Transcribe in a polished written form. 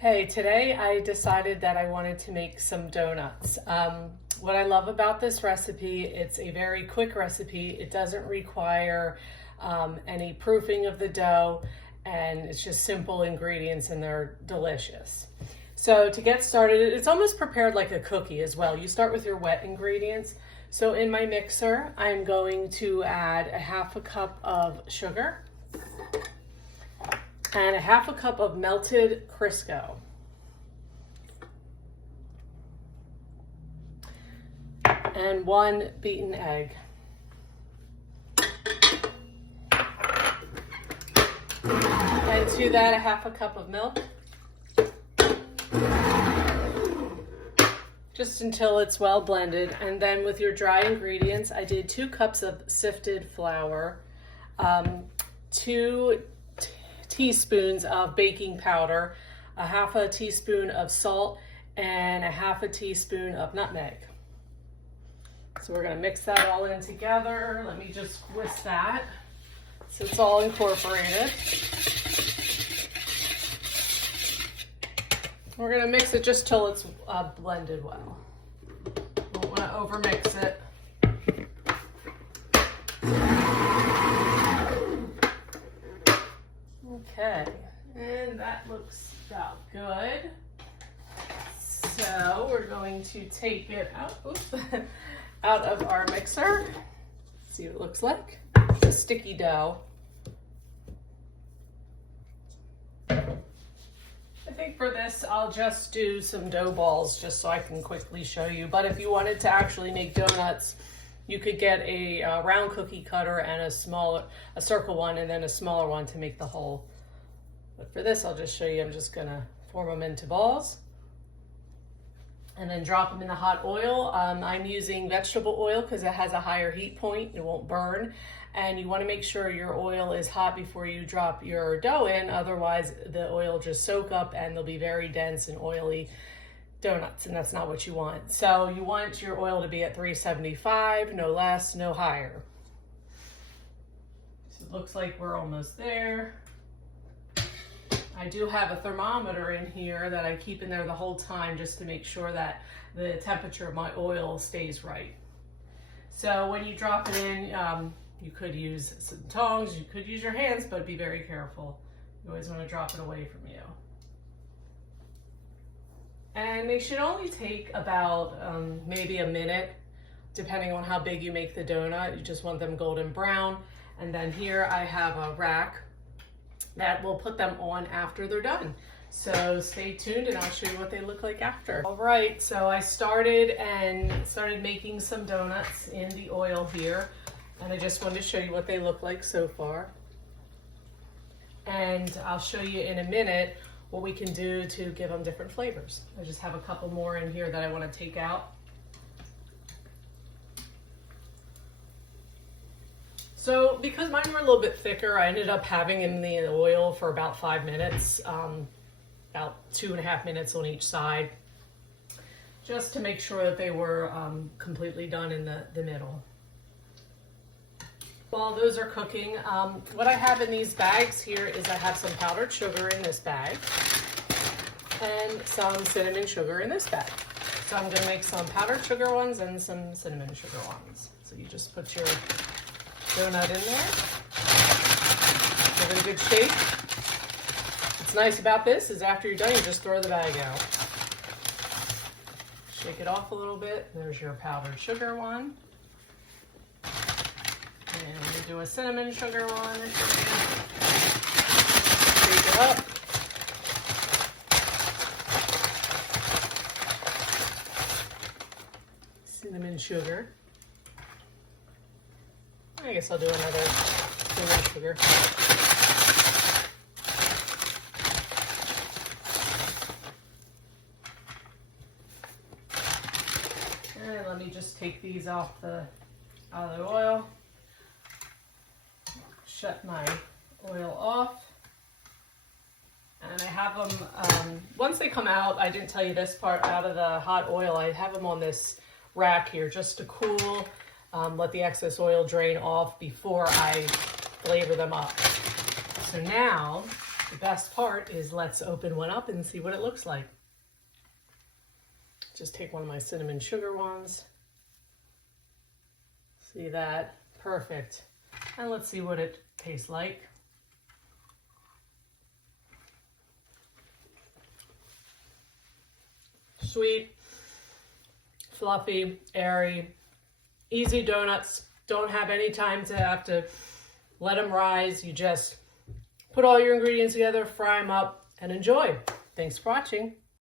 Hey, today I decided that I wanted to make some donuts. What I love about this recipe, it's a very quick recipe. It doesn't require any proofing of the dough, and it's just simple ingredients and they're delicious. So to get started, it's almost prepared like a cookie as well. You start with your wet ingredients. So in my mixer, I'm going to add a half a cup of sugar and a half a cup of melted Crisco. And one beaten egg. And to that, a half a cup of milk. Just until it's well blended. And then with your dry ingredients, I did 2 cups of sifted flour, 2 teaspoons of baking powder, a half a teaspoon of salt, and a half a teaspoon of nutmeg. So we're going to mix that all in together. Let me just whisk that so it's all incorporated. We're going to mix it just till it's blended well. Don't want to overmix it. Okay, and that looks about good. So we're going to take it out, out of our mixer. See what it looks like. It's a sticky dough. I think for this, I'll just do some dough balls just so I can quickly show you. But if you wanted to actually make donuts, you could get a round cookie cutter and a circle one, and then a smaller one to make the hole. But for this, I'll just show you. I'm just gonna form them into balls and then drop them in the hot oil. I'm using vegetable oil because it has a higher heat point. It won't burn. And you want to make sure your oil is hot before you drop your dough in. Otherwise, the oil will just soak up and they'll be very dense and oily donuts, and that's not what you want. So you want your oil to be at 375, no less, no higher. So it looks like we're almost there. I do have a thermometer in here that I keep in there the whole time just to make sure that the temperature of my oil stays right. So when you drop it in, you could use some tongs, you could use your hands, but be very careful. You always want to drop it away from you. And they should only take about maybe a minute, depending on how big you make the donut. You just want them golden brown. And then here I have a rack that will put them on after they're done. So stay tuned and I'll show you what they look like after. All right, so I started making some donuts in the oil here. And I just wanted to show you what they look like so far. And I'll show you in a minute what we can do to give them different flavors. I just have a couple more in here that I want to take out. So because mine were a little bit thicker, I ended up having them in the oil for about 5 minutes, about 2.5 minutes on each side, just to make sure that they were completely done in the middle. While those are cooking, what I have in these bags here is I have some powdered sugar in this bag and some cinnamon sugar in this bag. So I'm going to make some powdered sugar ones and some cinnamon sugar ones. So you just put your donut in there, give it a good shake. What's nice about this is after you're done, you just throw the bag out. Shake it off a little bit. There's your powdered sugar one. And we do a cinnamon sugar one. Shake it up. Cinnamon sugar. I guess I'll do another cinnamon sugar. And let me just take these out of the oil. Shut my oil off. And I have them, once they come out, I didn't tell you this part, out of the hot oil, I have them on this rack here just to cool, let the excess oil drain off before I flavor them up. So now The best part is let's open one up and see what it looks like. Just take one of my cinnamon sugar ones. See that? Perfect. And let's see what it tastes like. Sweet, fluffy, airy, easy donuts. Don't have any time to have to let them rise. You just put all your ingredients together, fry them up, and enjoy. Thanks for watching.